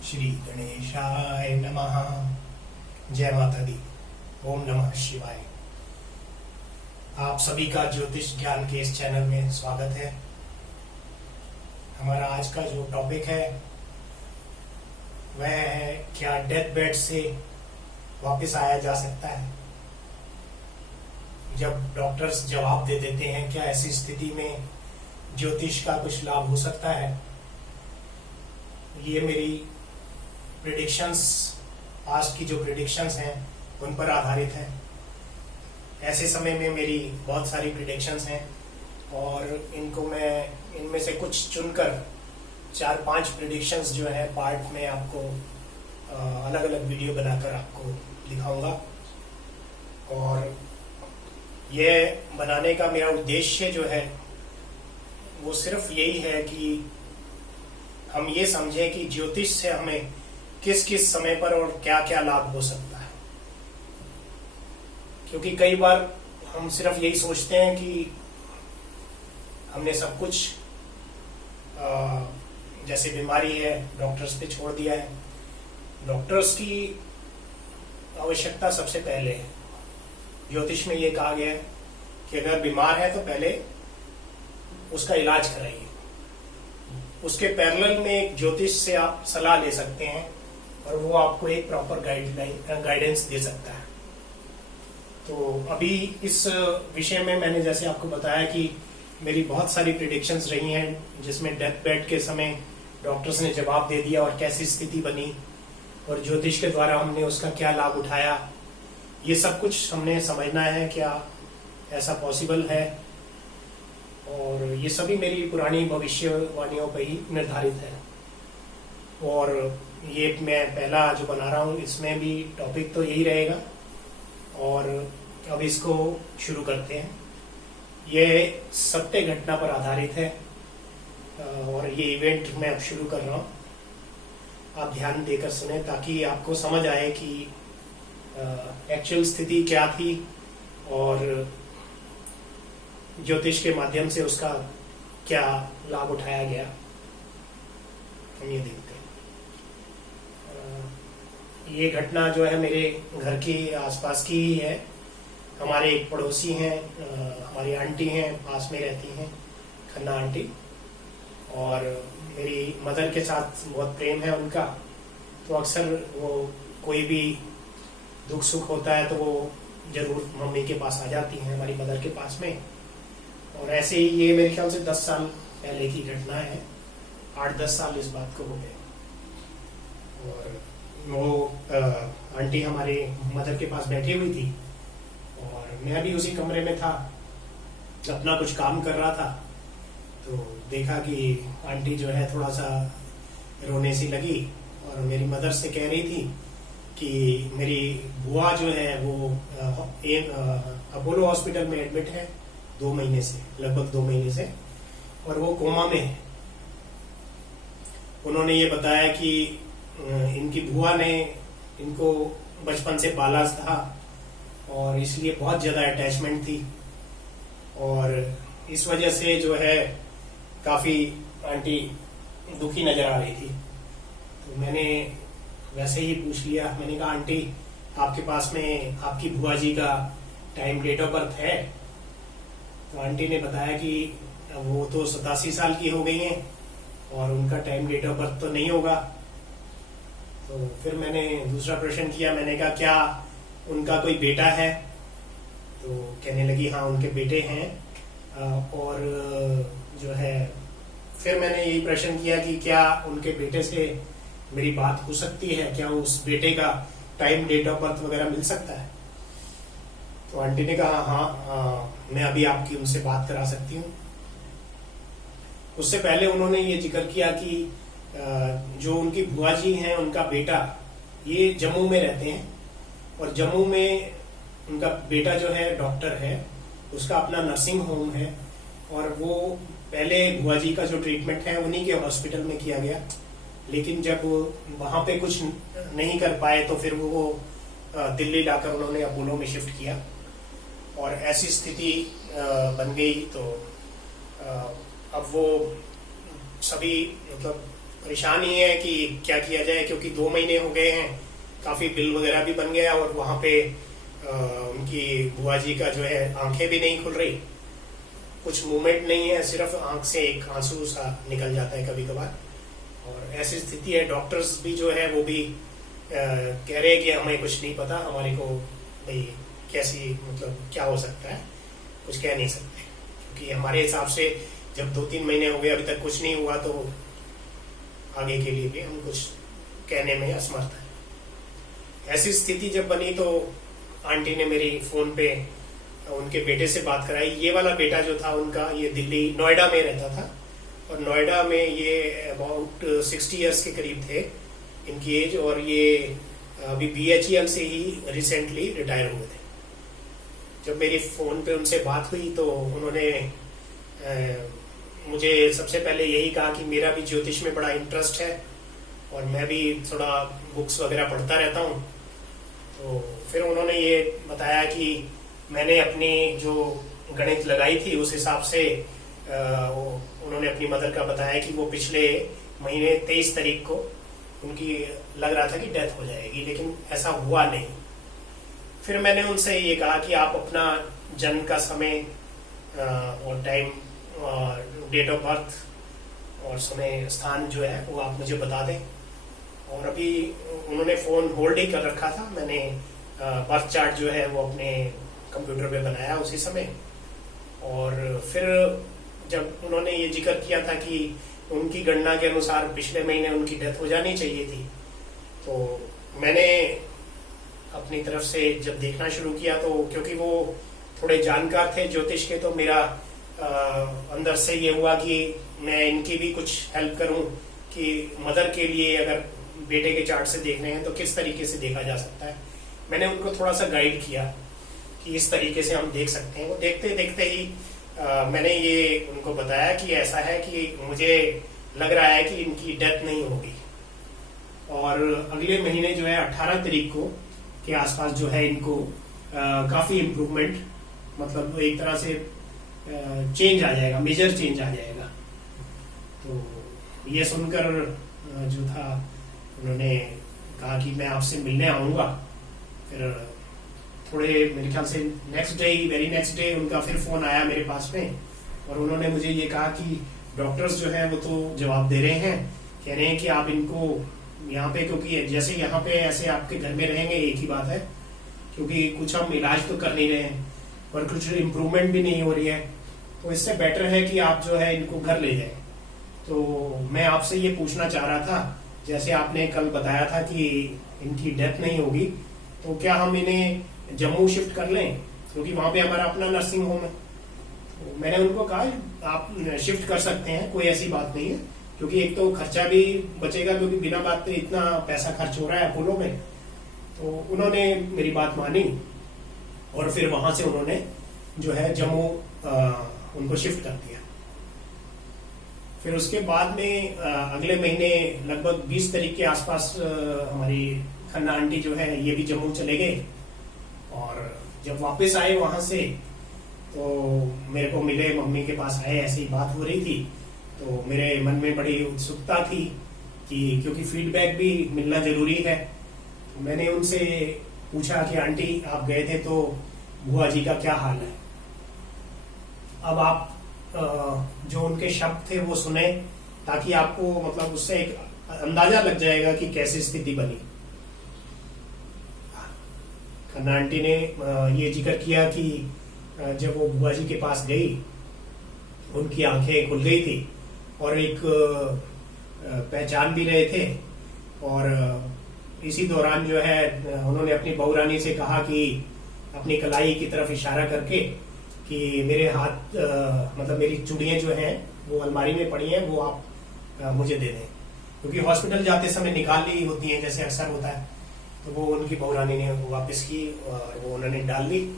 श्री गणेशाय नमः। जय माता दी। ओम नमः शिवाय। आप सभी का ज्योतिष ज्ञान के इस चैनल में स्वागत है। हमारा आज का जो टॉपिक है वह है, क्या डेथ बेड से वापस आया जा सकता है? जब डॉक्टर्स जवाब दे देते हैं, क्या ऐसी स्थिति में ज्योतिष का कुछ लाभ हो सकता है? ये मेरी प्रेडिक्शंस, आज की जो प्रेडिक्शंस हैं उन पर आधारित है। ऐसे समय में मेरी बहुत सारी प्रेडिक्शंस हैं और इनमें से कुछ चुनकर 4-5 प्रेडिक्शंस जो है पार्ट में आपको अलग अलग वीडियो बनाकर आपको दिखाऊंगा। और ये बनाने का मेरा उद्देश्य जो है वो सिर्फ यही है कि हम ये समझें कि ज्योतिष से हमें किस किस समय पर और क्या क्या लाभ हो सकता है। क्योंकि कई बार हम सिर्फ यही सोचते हैं कि हमने सब कुछ जैसे बीमारी है डॉक्टर्स पे छोड़ दिया है। डॉक्टर्स की आवश्यकता सबसे पहले है। ज्योतिष में ये कहा गया है कि अगर बीमार है तो पहले उसका इलाज कराइए। उसके पैरेलल में एक ज्योतिष से आप सलाह ले सकते हैं और वो आपको एक प्रॉपर गाइडेंस दे सकता है। तो अभी इस विषय में मैंने जैसे आपको बताया कि मेरी बहुत सारी प्रेडिक्शंस रही हैं, जिसमें डेथ बेड के समय डॉक्टर्स ने जवाब दे दिया और कैसी स्थिति बनी और ज्योतिष के द्वारा हमने उसका क्या लाभ उठाया। ये सब कुछ हमने समझना है, क्या ऐसा पॉसिबल है। और ये सभी मेरी पुरानी भविष्यवाणियों पर ही निर्धारित है। और ये मैं पहला जो बना रहा हूँ इसमें भी टॉपिक तो यही रहेगा। और अब इसको शुरू करते हैं। ये सत्य घटना पर आधारित है और ये इवेंट मैं अब शुरू कर रहा हूँ। आप ध्यान देकर सुने ताकि आपको समझ आए कि एक्चुअल स्थिति क्या थी और ज्योतिष के माध्यम से उसका क्या लाभ उठाया गया। हम ये देखते हैं। ये घटना जो है मेरे घर के आसपास की ही है। हमारे एक पड़ोसी हैं, हमारी आंटी हैं, पास में रहती हैं, खन्ना आंटी। और मेरी मदर के साथ बहुत प्रेम है उनका। तो अक्सर वो कोई भी दुख सुख होता है तो वो जरूर मम्मी के पास आ जाती हैं, हमारी मदर के पास में। और ऐसे ही ये मेरे ख्याल से 10 साल पहले की घटना है। 8-10 साल इस बात को हो गए। और वो आंटी हमारे मदर के पास बैठी हुई थी और मैं भी उसी कमरे में था, अपना कुछ काम कर रहा था। तो देखा कि आंटी जो है थोड़ा सा रोने सी लगी और मेरी मदर से कह रही थी कि मेरी बुआ जो है वो अपोलो हॉस्पिटल में एडमिट है 2 महीने से, लगभग 2 महीने से, और वो कोमा में है। उन्होंने ये बताया कि इनकी बुआ ने इनको बचपन से पाला था और इसलिए बहुत ज्यादा अटैचमेंट थी और इस वजह से जो है काफी आंटी दुखी नजर आ रही थी। तो मैंने वैसे ही पूछ लिया, मैंने कहा आंटी आपके पास में आपकी बुआ जी का टाइम डेट ऑफ बर्थ है? तो आंटी ने बताया कि वो तो 87 साल की हो गई हैं और उनका टाइम डेट ऑफ बर्थ तो नहीं होगा। तो फिर मैंने दूसरा प्रश्न किया, मैंने कहा क्या उनका कोई बेटा है? तो कहने लगी हाँ उनके बेटे हैं। और जो है फिर मैंने यही प्रश्न किया कि क्या उनके बेटे से मेरी बात हो सकती है, क्या उस बेटे का टाइम डेट ऑफ बर्थ वगैरह मिल सकता है? तो आंटी ने कहा हाँ, मैं अभी आपकी उनसे बात करा सकती हूँ। उससे पहले उन्होंने ये जिक्र किया कि जो उनकी बुआ जी हैं उनका बेटा ये जम्मू में रहते हैं और जम्मू में उनका बेटा जो है डॉक्टर है, उसका अपना नर्सिंग होम है और वो पहले बुआ जी का जो ट्रीटमेंट है उन्हीं के हॉस्पिटल में किया गया। लेकिन जब वहां पे कुछ नहीं कर पाए तो फिर वो दिल्ली लाकर उन्होंने अपोलो में शिफ्ट किया और ऐसी स्थिति बन गई। तो अब वो सभी मतलब परेशानी है कि क्या किया जाए, क्योंकि 2 महीने हो गए हैं, काफी बिल वगैरह भी बन गया और वहां पे उनकी बुआ जी का जो है आंखें भी नहीं खुल रही, कुछ मूवमेंट नहीं है, सिर्फ आंख से एक आंसू सा निकल जाता है कभी कभार। और ऐसी स्थिति है, डॉक्टर्स भी जो है वो भी कह रहे हैं कि हमें कुछ नहीं पता, हमारे को भाई कैसी मतलब क्या हो सकता है, कुछ कह नहीं सकते, क्योंकि हमारे हिसाब से जब 2-3 महीने हो गए अभी तक कुछ नहीं हुआ तो आगे के लिए भी हम कुछ कहने में असमर्थ है। ऐसी स्थिति जब बनी तो आंटी ने मेरी फोन पे उनके बेटे से बात कराई। ये वाला बेटा जो था उनका, ये दिल्ली नोएडा में रहता था और नोएडा में ये अबाउट 60 इयर्स के करीब थे इनकी एज, और ये अभी BHEL से ही रिसेंटली रिटायर हुए थे। जब मेरी फोन पे उनसे बात हुई तो उन्होंने मुझे सबसे पहले यही कहा कि मेरा भी ज्योतिष में बड़ा इंटरेस्ट है और मैं भी थोड़ा बुक्स वगैरह पढ़ता रहता हूँ। तो फिर उन्होंने ये बताया कि मैंने अपनी जो गणित लगाई थी उस हिसाब से उन्होंने अपनी मदर का बताया कि वो पिछले महीने 23 तारीख को उनकी लग रहा था कि डेथ हो जाएगी, लेकिन ऐसा हुआ नहीं। फिर मैंने उनसे ये कहा कि आप अपना जन्म का समय और टाइम, डेट ऑफ बर्थ और समय स्थान जो है वो आप मुझे बता दें। और अभी उन्होंने फोन होल्ड ही कर रखा था, मैंने बर्थ चार्ट जो है वो अपने कंप्यूटर पे बनाया उसी समय। और फिर जब उन्होंने ये जिक्र किया था कि उनकी गणना के अनुसार पिछले महीने उनकी डेथ हो जानी चाहिए थी, तो मैंने अपनी तरफ से जब देखना शुरू किया तो क्योंकि वो थोड़े जानकार थे ज्योतिष के, तो मेरा अंदर से ये हुआ कि मैं इनकी भी कुछ हेल्प करूं कि मदर के लिए अगर बेटे के चार्ट से देखने हैं तो किस तरीके से देखा जा सकता है। मैंने उनको थोड़ा सा गाइड किया कि इस तरीके से हम देख सकते हैं। वो देखते देखते ही मैंने ये उनको बताया कि ऐसा है कि मुझे लग रहा है कि इनकी डेथ नहीं होगी, और अगले महीने जो है 18 तारीख को के आसपास जो है इनको काफी इम्प्रूवमेंट, मतलब एक तरह से चेंज आ जाएगा, मेजर चेंज आ जाएगा। तो ये सुनकर जो था उन्होंने कहा कि मैं आपसे मिलने आऊंगा। फिर थोड़े मेरे ख्याल से वेरी नेक्स्ट डे उनका फिर फोन आया मेरे पास में, और उन्होंने मुझे ये कहा कि डॉक्टर्स जो है वो तो जवाब दे रहे हैं, कह रहे हैं कि आप इनको यहाँ पे, क्योंकि जैसे यहाँ पे ऐसे आपके घर में रहेंगे एक ही बात है, क्योंकि कुछ हम इलाज तो कर नहीं रहे हैं और कुछ इम्प्रूवमेंट भी नहीं हो रही है, तो इससे बेटर है कि आप जो है इनको घर ले जाए। तो मैं आपसे ये पूछना चाह रहा था, जैसे आपने कल बताया था कि इनकी डेथ नहीं होगी, तो क्या हम इन्हें जम्मू शिफ्ट कर लें, क्योंकि वहां पे हमारा अपना नर्सिंग होम है। तो मैंने उनको कहा आप शिफ्ट कर सकते हैं, कोई ऐसी बात नहीं है, क्योंकि एक तो खर्चा भी बचेगा, क्योंकि बिना बात पे इतना पैसा खर्च हो रहा है अपोलो में। तो उन्होंने मेरी बात मानी और फिर वहां से उन्होंने जो है जम्मू उनको शिफ्ट कर दिया। फिर उसके बाद में अगले महीने लगभग 20 तारीख के आसपास हमारी खन्ना आंटी जो है ये भी जम्मू चले गए, और जब वापस आए वहां से तो मेरे को मिले, मम्मी के पास आए, ऐसी बात हो रही थी। तो मेरे मन में बड़ी उत्सुकता थी कि क्योंकि फीडबैक भी मिलना जरूरी है, तो मैंने उनसे पूछा कि आंटी आप गए थे तो बुआ जी का क्या हाल है। अब आप जो उनके शब्द थे वो सुने, ताकि आपको मतलब उससे एक अंदाजा लग जाएगा कि कैसी स्थिति बनी। खन्ना आंटी ने ये जिक्र किया कि जब वो बुआ जी के पास गई, उनकी आंखें खुल गई थी और एक पहचान भी रहे थे, और इसी दौरान जो है उन्होंने अपनी बहुरानी से कहा कि अपनी कलाई की तरफ इशारा करके कि मेरे हाथ मतलब मेरी चूड़ियां जो हैं वो अलमारी में पड़ी हैं, वो आप मुझे दे दें, क्योंकि हॉस्पिटल जाते समय निकाल ली होती हैं जैसे अक्सर होता है। तो वो उनकी बहुरानी ने वापस की और वो उन्होंने डाल ली।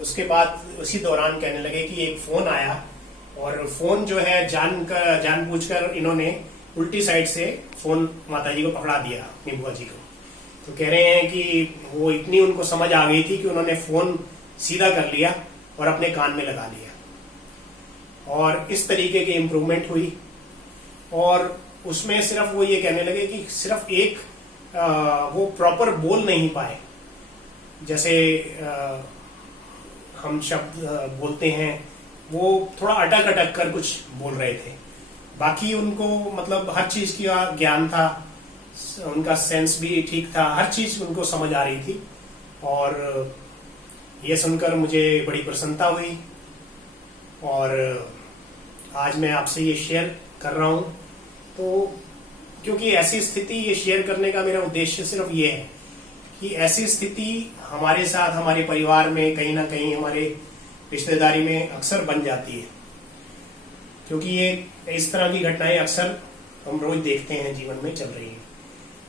उसके बाद उसी दौरान कहने लगे कि एक फोन आया, और फोन जो है जानबूझकर इन्होंने उल्टी साइड से फोन माता जी को पकड़ा दिया, अपनी बुआ जी को। तो कह रहे हैं कि वो इतनी उनको समझ आ गई थी कि उन्होंने फोन सीधा कर लिया और अपने कान में लगा लिया, और इस तरीके की इम्प्रूवमेंट हुई। और उसमें सिर्फ वो ये कहने लगे कि सिर्फ एक वो प्रॉपर बोल नहीं पाए, जैसे हम शब्द बोलते हैं वो थोड़ा अटक अटक कर कुछ बोल रहे थे। बाकी उनको मतलब हर चीज का ज्ञान था, उनका सेंस भी ठीक था, हर चीज उनको समझ आ रही थी। और ये सुनकर मुझे बड़ी प्रसन्नता हुई और आज मैं आपसे ये शेयर कर रहा हूं। तो क्योंकि ऐसी स्थिति, ये शेयर करने का मेरा उद्देश्य सिर्फ ये है कि ऐसी स्थिति हमारे साथ, हमारे परिवार में, कहीं ना कहीं हमारे रिश्तेदारी में अक्सर बन जाती है, क्योंकि ये इस तरह की घटनाएं अक्सर हम रोज देखते हैं, जीवन में चल रही है।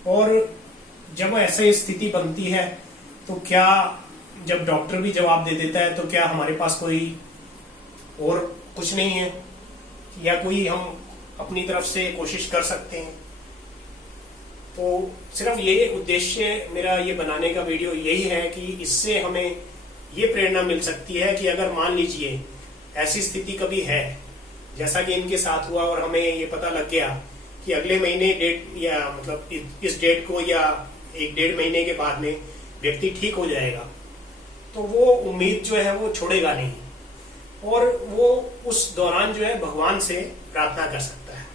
और जब ऐसी स्थिति बनती है तो क्या, जब डॉक्टर भी जवाब दे देता है, तो क्या हमारे पास कोई और कुछ नहीं है या कोई हम अपनी तरफ से कोशिश कर सकते हैं? तो सिर्फ ये उद्देश्य मेरा ये बनाने का वीडियो यही है कि इससे हमें ये प्रेरणा मिल सकती है कि अगर मान लीजिए ऐसी स्थिति कभी है जैसा कि इनके साथ हुआ और हमें ये पता लग गया कि अगले महीने डेट, या मतलब इस डेट को या 1-1.5 महीने के बाद में व्यक्ति ठीक हो जाएगा, तो वो उम्मीद जो है वो छोड़ेगा नहीं और वो उस दौरान जो है भगवान से प्रार्थना कर सकता है।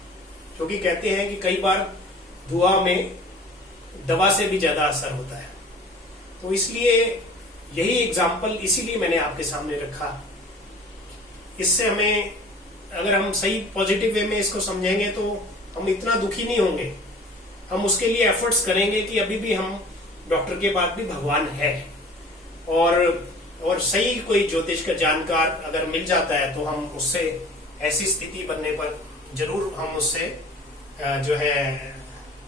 क्योंकि कहते हैं कि कई बार दुआ में दवा से भी ज्यादा असर होता है। तो इसलिए यही एग्जाम्पल इसीलिए मैंने आपके सामने रखा। इससे हमें, अगर हम सही पॉजिटिव वे में इसको समझेंगे तो हम इतना दुखी नहीं होंगे। हम उसके लिए एफर्ट्स करेंगे कि अभी भी हम डॉक्टर के बाद भी भगवान है। और सही कोई ज्योतिष का जानकार अगर मिल जाता है तो हम उससे, ऐसी स्थिति बनने पर जरूर हम उससे जो है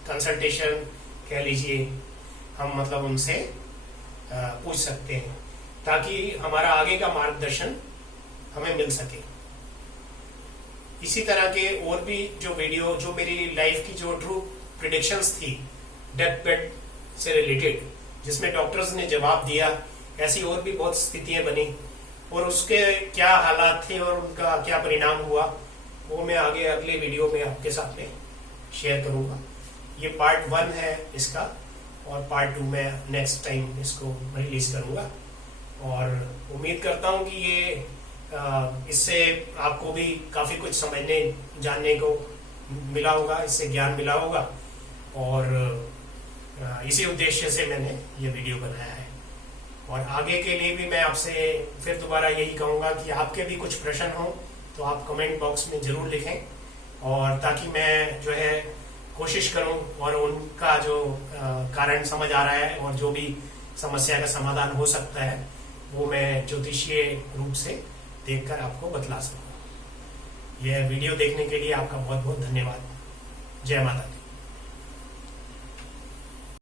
कंसल्टेशन कह लीजिए, हम मतलब उनसे पूछ सकते हैं ताकि हमारा आगे का मार्गदर्शन हमें मिल सके। इसी तरह के और भी जो वीडियो, जो मेरी लाइफ की जो ट्रू प्रिडिक्शंस थी डेथ बेड से रिलेटेड, जिसमें डॉक्टर्स ने जवाब दिया, ऐसी और भी बहुत स्थितियां बनी और उसके क्या हालात थे और उनका क्या परिणाम हुआ, वो मैं आगे अगले वीडियो में आपके साथ में शेयर करूंगा। ये पार्ट 1 है इसका और पार्ट 2 में नेक्स्ट टाइम इसको रिलीज करूंगा। और उम्मीद करता हूं कि ये इससे आपको भी काफी कुछ समझने, जानने को मिला होगा, इससे ज्ञान मिला होगा और इसी उद्देश्य से मैंने ये वीडियो बनाया है। और आगे के लिए भी मैं आपसे फिर दोबारा यही कहूंगा कि आपके भी कुछ प्रश्न हो तो आप कमेंट बॉक्स में जरूर लिखें, और ताकि मैं जो है कोशिश करूं और उनका जो कारण समझ आ रहा है और जो भी समस्या का समाधान हो सकता है वो मैं ज्योतिषीय रूप से देखकर आपको बतला सकूं। यह वीडियो देखने के लिए आपका बहुत बहुत धन्यवाद। जय माता दी।